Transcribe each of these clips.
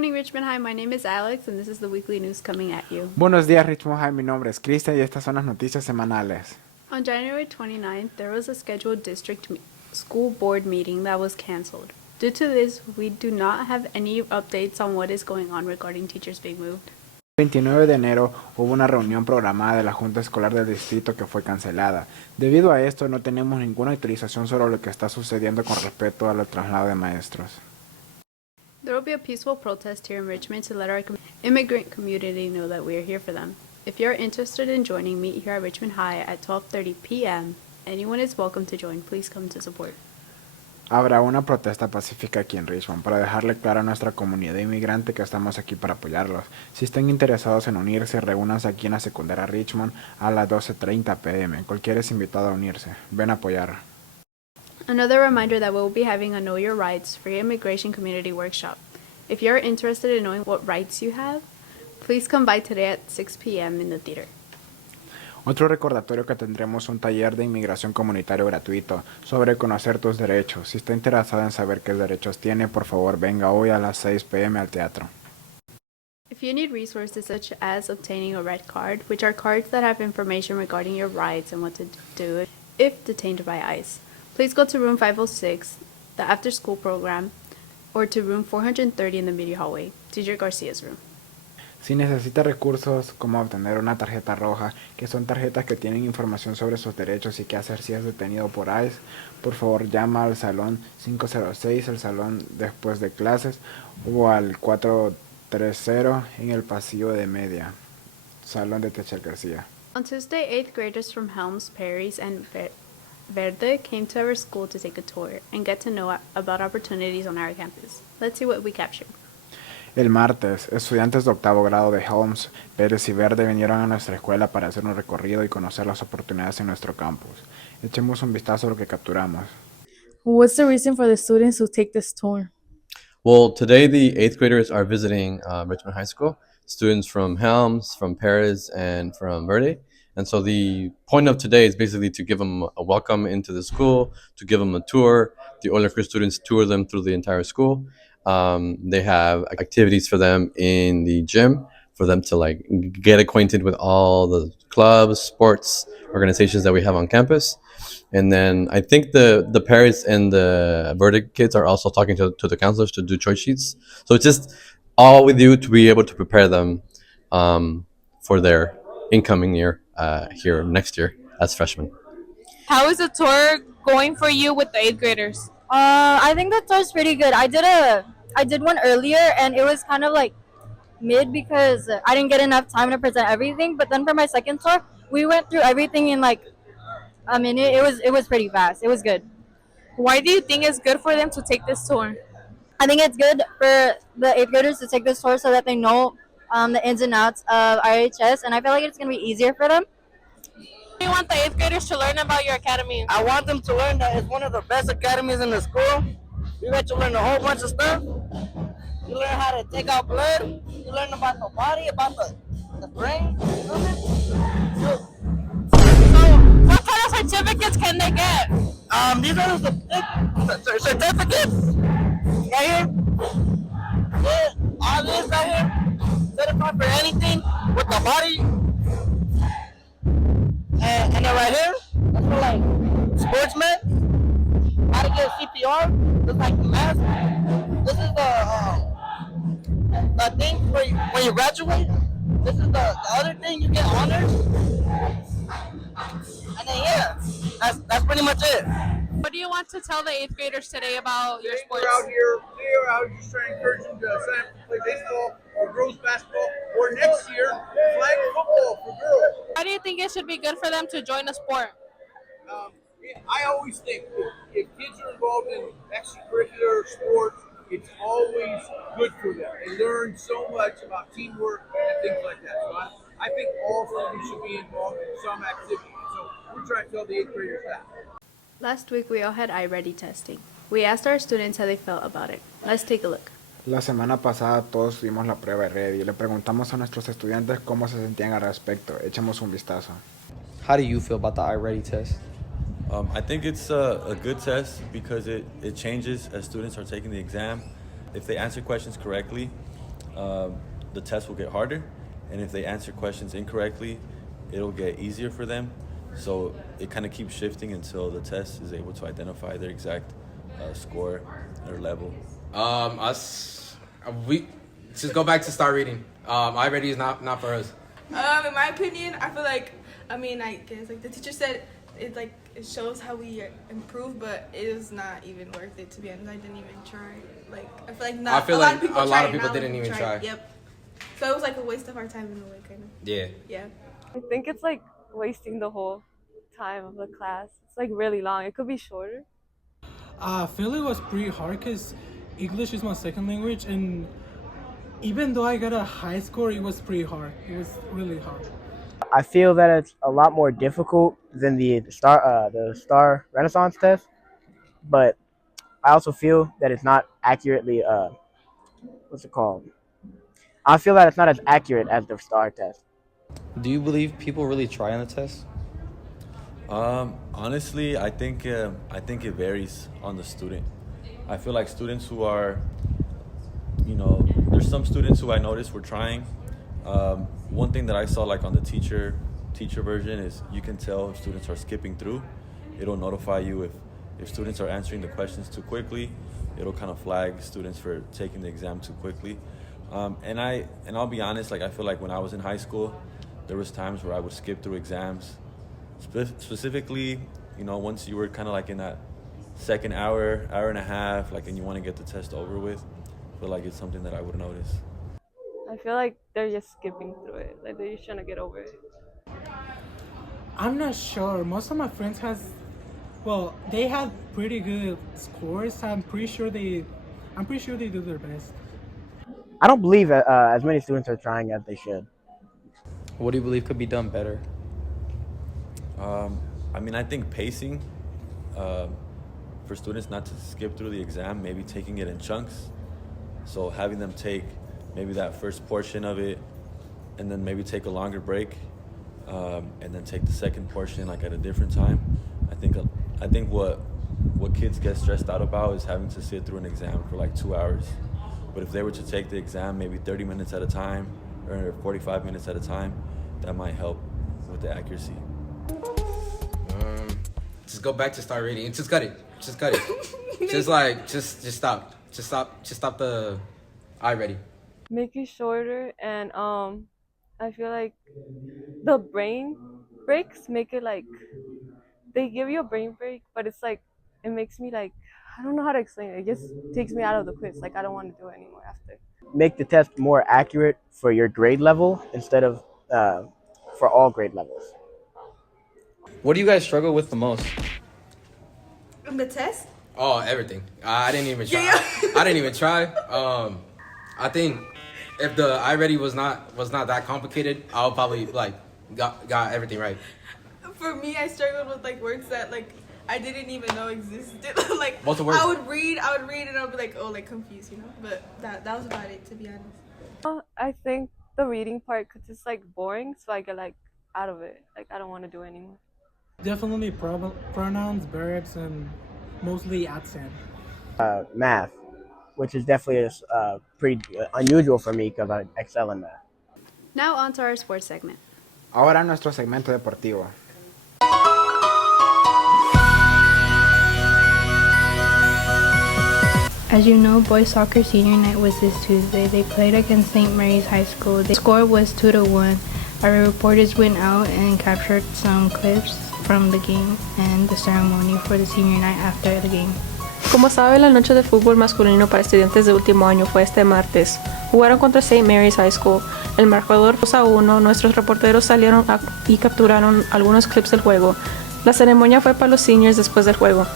morning, Richmond High. My name is Alex, and this is the weekly news coming at you. Buenos días, Richmond High. Mi nombre es Cristian y estas son las noticias semanales. On January 29th, there was a scheduled school board meeting that was canceled. Due to this, we do not have any updates on what is going on regarding teachers being moved. El 29 de enero hubo una reunión programada de la Junta Escolar del Distrito que fue cancelada. Debido a esto, no tenemos ninguna actualización sobre lo que está sucediendo con respecto al traslado de maestros. There will be a peaceful protest here in Richmond to let our immigrant community know that we are here for them. If you are interested in joining, meet here at Richmond High at 12:30 p.m. Anyone is welcome to join. Please come to support. Habrá una protesta pacífica aquí en Richmond para dejarle claro a nuestra comunidad inmigrante que estamos aquí para apoyarlos. Si están interesados en unirse, reúnanse aquí en la secundaria Richmond a las 12:30 p.m. Cualquiera es invitado a unirse. Ven a apoyar. Another reminder that we'll be having a Know Your Rights free immigration community workshop. If you're interested in knowing what rights you have, please come by today at 6 p.m. in the theater. Otro recordatorio que tendremos un taller de inmigración comunitario gratuito sobre conocer tus derechos. Si está interesado en saber qué derechos tiene, por favor venga hoy a las 6 p.m. al teatro. If you need resources such as obtaining a red card, which are cards that have information regarding your rights and what to do if detained by ICE, please go to room 506, the after-school program, or to room 430 in the media hallway, Teacher Garcia's room. Si necesita recursos como obtener una tarjeta roja, que son tarjetas que tienen información sobre sus derechos y qué hacer si es detenido por ICE, por favor llama al salón 506, el salón después de clases, o al 430 en el pasillo de media, salón de Teacher Garcia. On Tuesday, 8th graders from Helms, Paris, and Verde came to our school to take a tour and get to know about opportunities on our campus. Let's see what we captured. El martes, estudiantes de octavo grado de Helms, Pérez y Verde vinieron a nuestra escuela para hacer un recorrido y conocer las oportunidades en nuestro campus. Echemos un vistazo a lo que capturamos. What's the reason for the students to take this tour? Well, today the 8th graders are visiting Richmond High School, students from Helms, from Paris, and from Verde. And so the point of today is basically to give them a welcome into the school, to give them a tour. The Euler Crew students tour them through the entire school. They have activities for them in the gym for them to get acquainted with all the clubs, sports, organizations that we have on campus. And then I think the Paris and the Verde kids are also talking to the counselors to do choice sheets. So it's just all we do to be able to prepare them for their incoming year here next year as freshmen. How is the tour going for you with the 8th graders? I think the tour's pretty good. I did one earlier and it was kind of like mid because I didn't get enough time to present everything. But then for my second tour, we went through everything in like a minute. It was pretty fast. It was good. Why do you think it's good for them to take this tour? I think it's good for the 8th graders to take this tour so that they know the ins and outs of RHS, and I feel like it's gonna be easier for them. Do you want the 8th graders to learn about your academy? I want them to learn that it's one of the best academies in the school. You get to learn a whole bunch of stuff. You learn how to take out blood. You learn about the body, about the brain. So, what kind of certificates can they get? These are the certificates right here. Yeah, all this right here. Certified for anything with the body. And then right here, that's for like sportsmen. How to get CPR, just like the mask. This is the thing for when you graduate. This is the other thing, you get honors. And then yeah, that's pretty much it. What do you want to tell the 8th graders today about your sports? We're out here just trying to encourage them to sign up to play baseball or girls basketball, or next year, flag football for girls. Why do you think it should be good for them to join a sport? I always think if kids are involved in extracurricular sports, it's always good for them. They learn so much about teamwork and things like that. So I think all students should be involved in some activity. So we're trying to tell the 8th graders that. Last week, we all had iReady testing. We asked our students how they felt about it. Let's take a look. La semana pasada todos tuvimos la prueba iReady y le preguntamos a nuestros estudiantes cómo se sentían al respecto. Echemos un vistazo. How do you feel about the iReady test? I think it's a good test because it changes as students are taking the exam. If they answer questions correctly, the test will get harder, and if they answer questions incorrectly, it'll get easier for them. So it kind of keeps shifting until the test is able to identify their exact score or level. We just go back to start reading. iReady is not for us. In my opinion, I feel like, I guess like the teacher said, it shows how we improve, but it is not even worth it, to be honest. I didn't even try. I feel like a lot of people didn't even try. Yep. So it was like a waste of our time in a way, kind of. Yeah. Yeah. I think it's like wasting the whole time of the class. It's like really long. It could be shorter. I feel it was pretty hard because English is my second language, and even though I got a high score, it was pretty hard. It was really hard. I feel that it's a lot more difficult than the Star Renaissance test, but I also feel that it's not accurately what's it called? I feel that it's not as accurate as the Star test. Do you believe people really try on the test? Honestly, I think it varies on the student. I feel like students who are, there's some students who I noticed were trying. One thing that I saw like on the teacher version is you can tell if students are skipping through. It'll notify you if students are answering the questions too quickly. It'll kind of flag students for taking the exam too quickly. And I'll be honest, like I feel like when I was in high school, there was times where I would skip through exams. Specifically, once you were kind of like in that second hour and a half, like, and you want to get the test over with, I feel like it's something that I would notice. I feel like they're just skipping through it. Like they're just trying to get over it. I'm not sure. Most of my friends they have pretty good scores. I'm pretty sure they do their best. I don't believe as many students are trying as they should. What do you believe could be done better? I think pacing for students not to skip through the exam, maybe taking it in chunks. So having them take maybe that first portion of it and then maybe take a longer break and then take the second portion like at a different time. I think what kids get stressed out about is having to sit through an exam for like 2 hours. But if they were to take the exam maybe 30 minutes at a time or 45 minutes at a time, that might help with the accuracy. Just go back to start reading. Just cut it. just stop the iReady. Make it shorter, and I feel like the brain breaks make it like they give you a brain break, but it's like it makes me like I don't know how to explain it. It just takes me out of the quiz. Like I don't want to do it anymore after. Make the test more accurate for your grade level instead of for all grade levels. What do you guys struggle with the most? The test? Oh, everything. I didn't even try. I didn't even try. I think if the iReady was not that complicated, I'll probably got everything right. For me, I struggled with like words that like I didn't even know existed. Like what's the word? I would read and I'll be like, oh, like confused, But that was about it, to be honest. I think the reading part, cause it's like boring, so I get like out of it. Like I don't want to do it anymore. Definitely pronouns, verbs, and mostly accent. Math, which is definitely pretty unusual for me because I excel in math. Now on to our sports segment. Ahora nuestro segmento deportivo. As you know, boys soccer senior night was this Tuesday. They played against St. Mary's High School. The score was 2-1. Our reporters went out and captured some clips from the game and the ceremony for the senior night after the game. Como sabe, la noche de fútbol masculino para estudiantes de último año fue este martes. Jugaron contra St. Mary's High School. El marcador 2-1. Nuestros reporteros salieron y capturaron algunos clips del juego. La ceremonia fue para los seniors después del juego.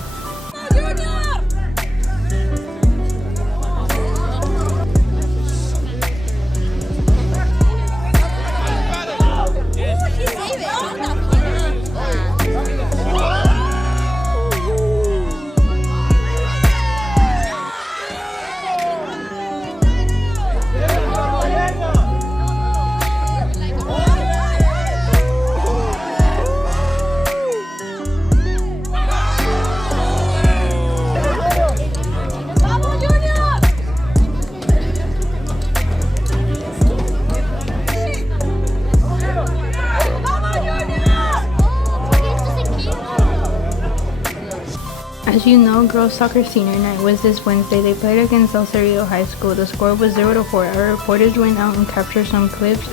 As you know, girls soccer senior night was this Wednesday. They played against Salesians High School. The score was 0-4. Our reporters went out and captured some clips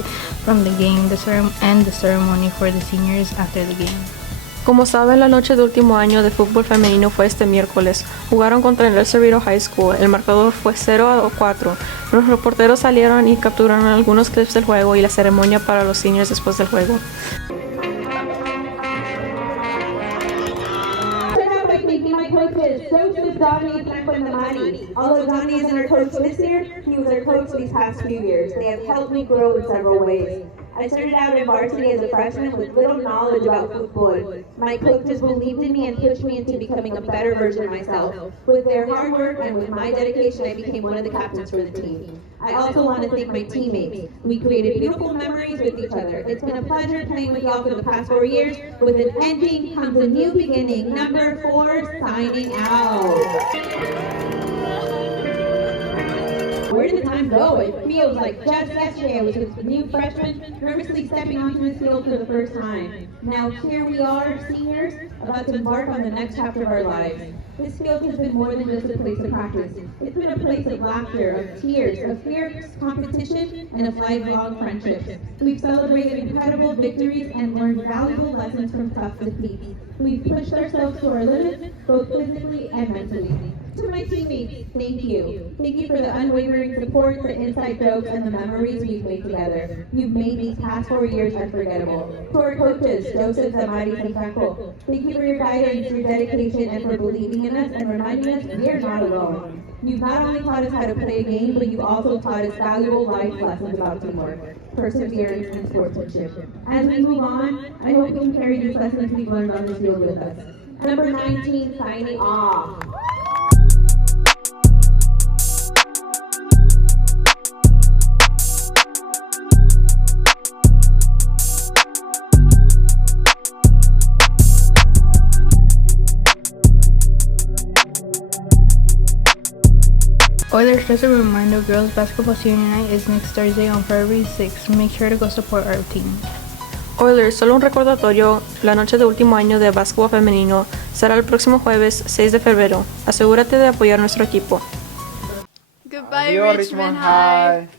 from the game and the ceremony for the seniors after the game. Como saben, la noche de último año de fútbol femenino fue este miércoles. Jugaron contra el Richmond High School. El marcador fue 0-4. Los reporteros salieron y capturaron algunos clips del juego y la ceremonia para los seniors después del juego. Although Donnie isn't our coach this year, he was our coach these past few years. They have helped me grow in several ways. I started out in varsity as a freshman with little knowledge about football. My coaches believed in me and pushed me into becoming a better version of myself. With their hard work and with my dedication, I became one of the captains for the team. I also want to thank my teammates. We created beautiful memories with each other. It's been a pleasure playing with y'all for the past 4 years. With an ending comes a new beginning. Number 4, signing out. Where did the time go? It feels like just yesterday I was a new freshman, nervously stepping onto this field for the first time. Now here we are, seniors, about to embark on the next chapter of our lives. This field has been more than just a place of practice. It's been a place of laughter, of tears, of fierce competition, and of lifelong friendships. We've celebrated incredible victories and learned valuable lessons from tough defeats. We've pushed ourselves to our limits, both physically and mentally. To my teammates, thank you. Thank you for the unwavering support, the inside jokes, and the memories we've made together. You've made these past 4 years unforgettable. To our coaches, Joseph, Zamari, and Franco, thank you for your guidance, your dedication, and for believing in us and reminding us we are not alone. You've not only taught us how to play a game, but you've also taught us valuable life lessons about teamwork, perseverance, and sportsmanship. As we move on, I hope you can carry these lessons we've learned on the field with us. Number 19, signing off. Oilers, just a reminder, girls basketball senior night is next Thursday on February 6th. Make sure to go support our team. Oilers, solo un recordatorio, la noche de último año de básquetbol femenino será el próximo jueves 6 de febrero. Asegúrate de apoyar nuestro equipo. Goodbye, Adiós, Richmond High.